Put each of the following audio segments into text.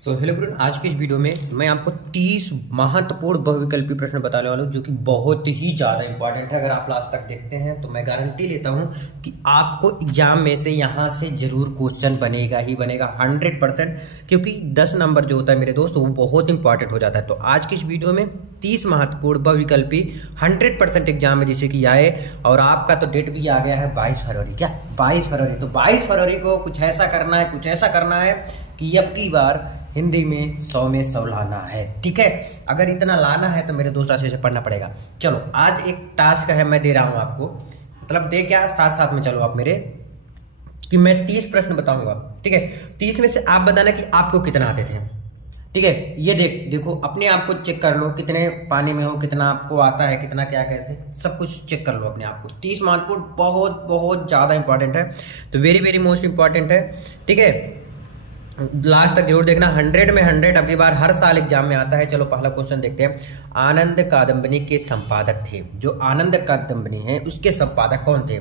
Hello friend, आज के इस वीडियो में मैं आपको 30 महत्वपूर्ण बहुविकल्पी प्रश्न बताने वाला हूं जो कि बहुत ही ज़्यादा इंपॉर्टेंट है। अगर आप लास्ट तक देखते हैं तो मैं गारंटी लेता हूं कि आपको एग्जाम में से यहां से जरूर क्वेश्चन बनेगा ही बनेगा 100%, क्योंकि 10 नंबर जो होता है मेरे दोस्त वो बहुत इंपॉर्टेंट हो जाता है। तो आज की इस वीडियो में 30 महत्वपूर्ण बहुविकल्पी 100% एग्जाम में जिसे कि आए, और आपका तो डेट भी आ गया है 22 फरवरी। क्या 22 फरवरी? तो 22 फरवरी को कुछ ऐसा करना है कि अब की बार हिंदी में 100 में 100 लाना है। ठीक है, अगर इतना लाना है तो मेरे दोस्त अच्छे से पढ़ना पड़ेगा। चलो, आज एक टास्क है मैं दे रहा हूं आपको, मतलब दे क्या, साथ साथ में चलो आप मेरे, कि मैं 30 प्रश्न बताऊंगा। ठीक है, 30 में से आप बताना कि आपको कितना आते थे। ठीक है, ये देखो अपने आप को चेक कर लो, कितने पानी में हो, कितना आपको आता है, कितना क्या कैसे, सब कुछ चेक कर लो अपने आप को। 30 महत्वपूर्ण बहुत बहुत ज्यादा इंपॉर्टेंट है, तो वेरी वेरी मोस्ट इंपॉर्टेंट है। ठीक है, लास्ट तक जरूर देखना। 100 में 100 अगली बार हर साल एग्जाम में आता है। चलो पहला क्वेश्चन देखते हैं। आनंद कादंबनी के संपादक थे, जो आनंद कादंबनी है उसके संपादक कौन थे?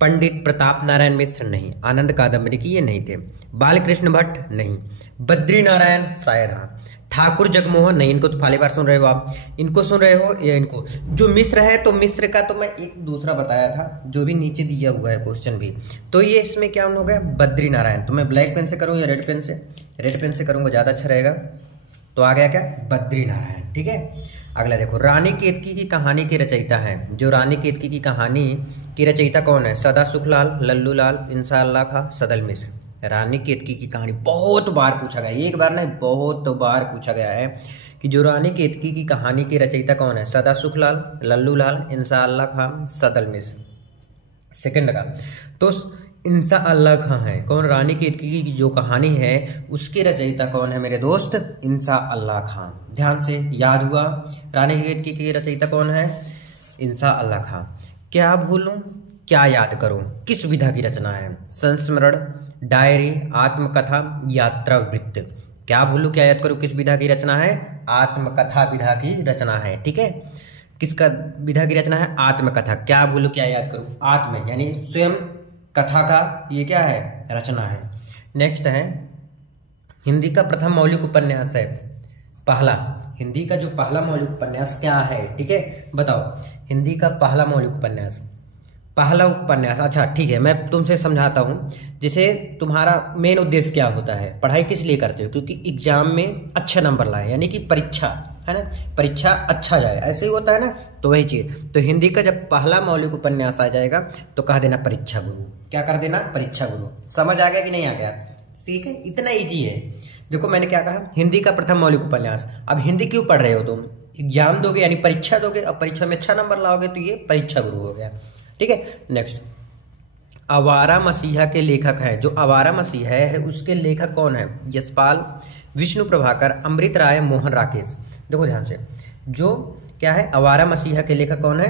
पंडित प्रताप नारायण मिश्र नहीं, आनंद कादंबनी की ये नहीं थे। बालकृष्ण भट्ट नहीं, बद्री नारायण शायद, हाँ। ठाकुर जगमोहन नहीं, इनको तो पहली बार सुन रहे हो आप, इनको सुन रहे हो या इनको? जो मिश्र है, तो मिश्र का तो मैं एक दूसरा बताया था जो भी नीचे दिया हुआ है क्वेश्चन भी, तो ये इसमें क्या हो गया, बद्री नारायण। तो मैं ब्लैक पेन से करूँ या रेड पेन से? रेड पेन से करूंगा ज्यादा अच्छा रहेगा। तो आ गया क्या, बद्री नारायण। ठीक है, अगला देखो। रानी केतकी की कहानी के रचयिता हैं, जो रानी केतकी की कहानी की रचयिता कौन है? सदा सुखलाल, लल्लू लाल, इंशाअल्लाह खां, सदल मिश्र। रानी केतकी की कहानी बहुत बार पूछा गया है, एक बार नहीं बहुत बार पूछा गया है कि जो रानी केतकी की कहानी के रचयिता कौन है? सदा सुखलाल, लल्लू लाल, इंशाअल्लाह खां, सदल मिश्र। सेकंड का तो इंशाअल्लाह खां है कौन? रानी केतकी की जो कहानी है उसके रचयिता कौन है मेरे दोस्त? इंशाअल्लाह खां। ध्यान से याद हुआ, रानी केतकी की रचयिता कौन है? इंशाअल्लाह खां। क्या भूलूं क्या याद करूं किस विधा की रचना है? संस्मरण, डायरी, आत्मकथा, यात्रा वृत्त। क्या भूलूं क्या याद करूं किस विधा की रचना है? आत्मकथा विधा की रचना है। ठीक है, किसका विधा की रचना है? आत्मकथा। क्या भूलूं क्या याद करूं, आत्म यानी स्वयं, कथा का ये क्या है, रचना है। नेक्स्ट है, हिंदी का प्रथम मौलिक उपन्यास है पहला, हिंदी का जो पहला मौलिक उपन्यास क्या है? ठीक है, बताओ हिंदी का पहला मौलिक उपन्यास, पहला उपन्यास। अच्छा ठीक है, मैं तुमसे समझाता हूँ। जैसे तुम्हारा मेन उद्देश्य क्या होता है, पढ़ाई किस लिए करते हो? क्योंकि एग्जाम में अच्छे नंबर लाए, यानी कि परीक्षा है ना, परीक्षा अच्छा जाए, ऐसे ही होता है ना। तो वही चीज, तो हिंदी का जब पहला मौलिक उपन्यास आ जाएगा तो कह देना परीक्षा गुरु। क्या कर देना? परीक्षा गुरु। समझ आ गया कि नहीं आ गया? ठीक है, इतना ईजी है। देखो मैंने क्या कहा, हिंदी का प्रथम मौलिक उपन्यास। अब हिंदी क्यों पढ़ रहे हो तुम? एग्जाम दोगे यानी परीक्षा दोगे, अब परीक्षा में अच्छा नंबर लाओगे तो ये परीक्षा गुरु हो गया। ठीक है, नेक्स्ट। आवारा मसीहा के लेखक हैं, जो आवारा मसीहा है उसके लेखक कौन है? यशपाल, विष्णु प्रभाकर, अमृत राय, मोहन राकेश। देखो ध्यान से, जो क्या है, आवारा मसीहा के लेखक कौन है?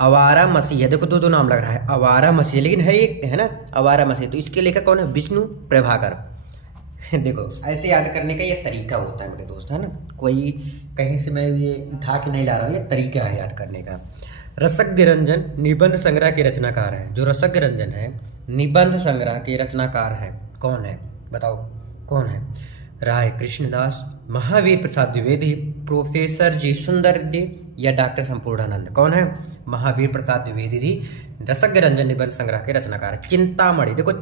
आवारा मसीहा, देखो दो नाम लग रहा है, आवारा मसीहा लेकिन है एक है ना, आवारा मसीहा। तो इसके लेखक कौन है? विष्णु प्रभाकर। देखो ऐसे याद करने का ये तरीका होता है मेरे दोस्त, है ना, कोई कहीं से मैं ये उठा के नहीं ला रहा हूँ, ये तरीका है याद करने का। रसज्ञ रंजन निबंध संग्रह के रचनाकार है, जो रसज्ञ रंजन है निबंध संग्रह के रचनाकार है, कौन है बताओ कौन है? राय कृष्णदास, महावीर प्रसाद द्विवेदी, प्रोफेसर जी सुंदर रेड्डी या डॉक्टर संपूर्णानंद। कौन है? महावीर प्रसाद द्विवेदी जी रसज्ञ रंजन निबंध संग्रह के रचनाकार। चिंतामणि, देखो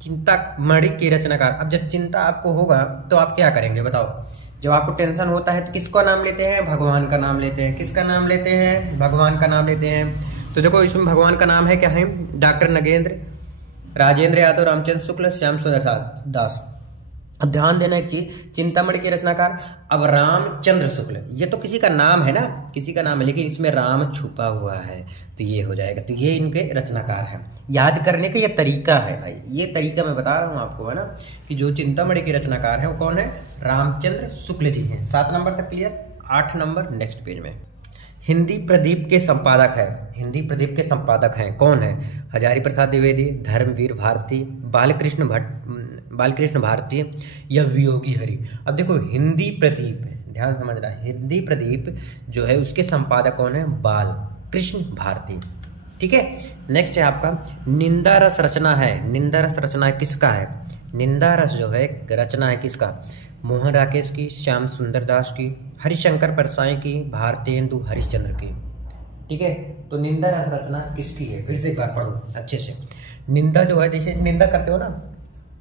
चिंतामणि के रचनाकार। अब जब चिंता आपको होगा तो आप क्या करेंगे बताओ? जब आपको टेंशन होता है तो किसका नाम लेते हैं? भगवान का नाम लेते हैं। किसका नाम लेते हैं? भगवान का नाम लेते हैं। तो देखो इसमें भगवान का नाम है क्या है? डॉक्टर नगेंद्र, राजेंद्र यादव, रामचंद्र शुक्ल, श्याम सुंदर दास। अब ध्यान देना कि चिंतामणि के रचनाकार अब रामचंद्र शुक्ल, ये तो किसी का नाम है ना, किसी का नाम है, लेकिन इसमें राम छुपा हुआ है तो ये हो जाएगा। तो ये इनके रचनाकार हैं। याद करने का ये तरीका है भाई, ये तरीका मैं बता रहा हूं आपको, है ना, कि जो चिंतामणि के रचनाकार है वो कौन है? रामचंद्र शुक्ल जी हैं। 7 नंबर तक क्लियर। 8 नंबर नेक्स्ट पेज में। हिंदी प्रदीप के संपादक है, हिंदी प्रदीप के संपादक हैं कौन है? हजारी प्रसाद द्विवेदी, धर्मवीर भारती, बालकृष्ण भारती या वियोगी हरि। अब देखो हिंदी प्रदीप, ध्यान समझना, हिंदी प्रदीप जो है उसके संपादक कौन है? बालकृष्ण भारती। ठीक है, नेक्स्ट है आपका निंदा रस रचना है। निंदा रस रचना किसका है? निंदा रस जो है रचना है किसका? मोहन राकेश की, श्याम सुंदर दास की, हरिशंकर परसाई की, भारतेंदु हरिश्चंद्र की। ठीक है, तो निंदा रस रचना किसकी है? फिर से एक बार पढ़ो अच्छे से। निंदा जो है, जैसे निंदा करते हो ना,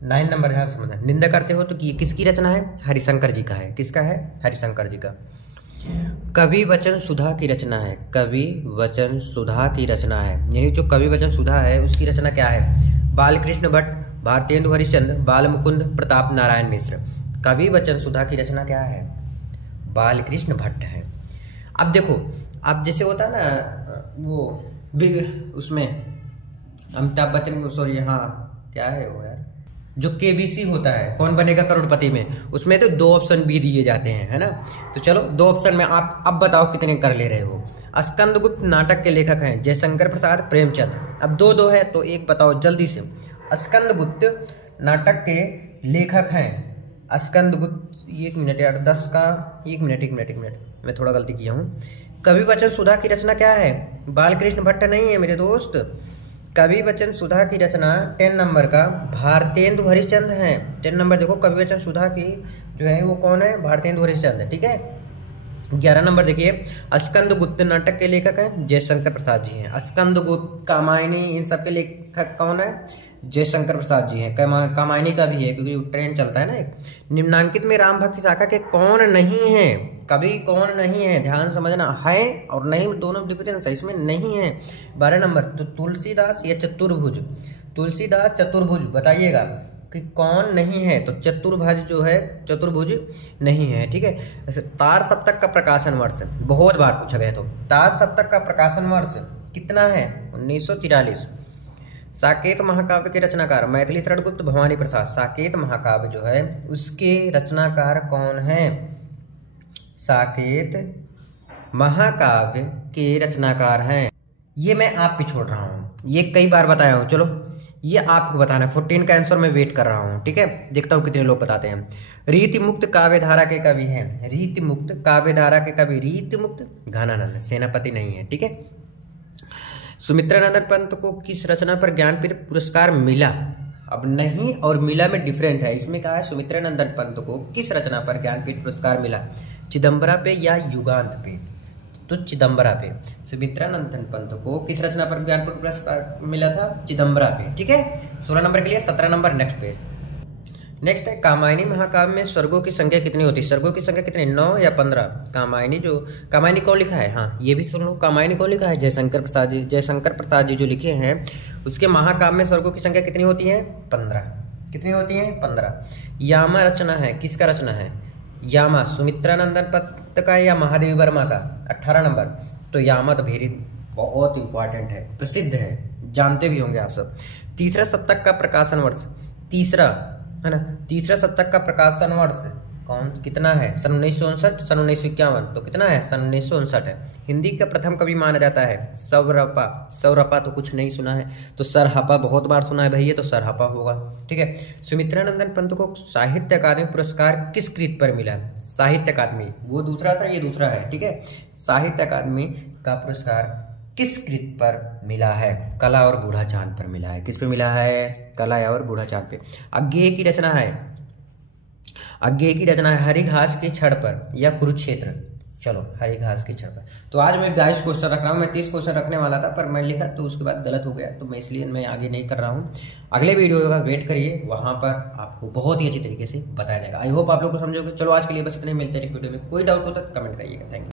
9 नंबर ध्यान समझना, निंदा करते हो तो ये किसकी रचना है? हरिशंकर जी का है। किसका है? हरिशंकर जी का। कवि वचन सुधा की रचना है, कवि वचन सुधा की रचना है, यानी जो कवि वचन सुधा है उसकी रचना क्या है? बालकृष्ण भट्ट, भारतेंदु हरिश्चंद्र, बाल मुकुंद, प्रताप नारायण मिश्र। कवि वचन सुधा की रचना क्या है? बालकृष्ण भट्ट है। अब देखो, अब जैसे होता है ना वो बिग, उसमें अमिताभ बच्चन, सॉरी हाँ क्या है वो यार, जो केबीसी होता है, कौन बनेगा करोड़पति में, उसमें तो 2 ऑप्शन भी दिए जाते हैं, है ना। तो चलो 2 ऑप्शन में आप अब बताओ कितने कर ले रहे हो। स्कंदगुप्त नाटक के लेखक हैं जयशंकर प्रसाद, प्रेमचंद। अब 2-2 है तो एक बताओ जल्दी से। स्कंदगुप्त नाटक के लेखक हैं स्कंदगुप्त, 1 मिनट यार, 10 का 1 मिनट, मैं थोड़ा गलती किया हूँ। कवि वचन सुधा की रचना क्या है? बालकृष्ण भट्ट नहीं है मेरे दोस्त। कवि वचन सुधा की रचना 10 नंबर का भारतेंदु हरिश्चंद्र है। 10 नंबर देखो, कवि वचन सुधा की जो है वो कौन है? भारतेंदु हरिश्चंद्र। ठीक है, 11 नंबर देखिए, स्कंदगुप्त नाटक के लेखक हैं जयशंकर प्रसाद जी हैं। स्कंदगुप्त, कामायनी, इन सब के लेखक कौन है? जयशंकर प्रसाद जी हैं। कामायनी का भी है क्योंकि ट्रेंड चलता है ना एक। निम्नांकित में राम भक्ति शाखा के कौन नहीं है? कवि कौन नहीं है? ध्यान समझना, है और नहीं दोनों डिफरेंस है, इसमें नहीं है। 12 नंबर, तो तुलसीदास या चतुर्भुज? तुलसीदास, चतुर्भुज, बताइएगा कि कौन नहीं है? तो चतुर्भुज जो है, चतुर्भुज नहीं है। ठीक है, तार सप्तक का प्रकाशन वर्ष बहुत बार पूछा गया, तो तार सप्तक का प्रकाशन वर्ष कितना है? 1943। साकेत महाकाव्य के रचनाकार मैथिली शरण गुप्त, भवानी प्रसाद। साकेत महाकाव्य जो है उसके रचनाकार कौन है? साकेत महाकाव्य के रचनाकार हैं। ये मैं आप पे छोड़ रहा हूँ, ये कई बार बताया हूँ। चलो ये आपको बताना है, 14 का आंसर मैं वेट कर रहा हूँ। ठीक है, देखता हूँ कितने लोग बताते हैं। रीति मुक्त काव्यधारा के कवि हैं, रीति मुक्त काव्यधारा के कवि, रीति मुक्त घनानंद, सेनापति नहीं है। ठीक है, सुमित्रानंदन पंत को किस रचना पर ज्ञानपीठ पुरस्कार मिला? अब नहीं और मिला में डिफरेंट है। इसमें कहा है सुमित्रानंदन पंत को किस रचना पर ज्ञानपीठ पुरस्कार मिला? चिदम्बरा पे या युगांत पे? तो चिदम्बरा पे। सुमित्रानंदन पंत को किस रचना पर ज्ञानपीठ पुरस्कार मिला था? चिदम्बरा पे। ठीक है, 16 नंबर के लिए। 17 नंबर नेक्स्ट पे। नेक्स्ट है, कामायनी महाकाव्य में स्वर्गों की संख्या कितनी होती है? स्वर्गों की संख्या कितनी, 9 या 15? कामायनी कौन लिखा है? हाँ ये भी सुन लो, कामायनी कौन लिखा है? जयशंकर प्रसाद जी। जयशंकर प्रसाद जी जो लिखे हैं उसके महाकाव्य में स्वर्गों की संख्या कितनी होती है? 15। कितनी होती है? 15। यामा रचना है, किसका रचना है? यामा सुमित्रानंदन पंत का या महादेवी वर्मा का? 18 नंबर। तो यामा तो वेरी बहुत इंपॉर्टेंट है, प्रसिद्ध है, जानते भी होंगे आप सब। तीसरा शतक का प्रकाशन वर्ष, तीसरा है ना, तीसरा शतक का प्रकाशन वर्ष कौन कितना है? सन 1959, सन 1951। तो कितना है? सन 1959 है। हिंदी का प्रथम कवि माना जाता है सौरपा। सौरपा तो कुछ नहीं सुना है, तो सरहपा बहुत बार सुना है भैया, तो सरहपा होगा। ठीक है, सुमित्रानंदन पंत को साहित्य अकादमी पुरस्कार किस कृत पर मिला? साहित्य अकादमी, वो दूसरा था, ये दूसरा है। ठीक है, साहित्य अकादमी का पुरस्कार किस कृत पर मिला है? कला और बूढ़ा चांद पर मिला है। किस पे मिला है? कला और बूढ़ा चांद पे। अज्ञेय की रचना है, अज्ञेय की रचना है हरी घास के छड़ पर या कुरुक्षेत्र? चलो हरी घास के छड़ पर। तो आज मैं 22 क्वेश्चन रख रहा हूँ, मैं 30 क्वेश्चन रखने वाला था पर मैं लिखा तो उसके बाद गलत हो गया, तो मैं इसलिए मैं आगे नहीं कर रहा हूँ। अगले वीडियो का वेट करिए, वहां पर आपको बहुत ही अच्छी तरीके से बताया जाएगा। आई होप आप लोग को समझोगे। चलो आज के लिए बस इतने, मिलते हैं वीडियो में। कोई डाउट हो तो कमेंट करिएगा। Thank you.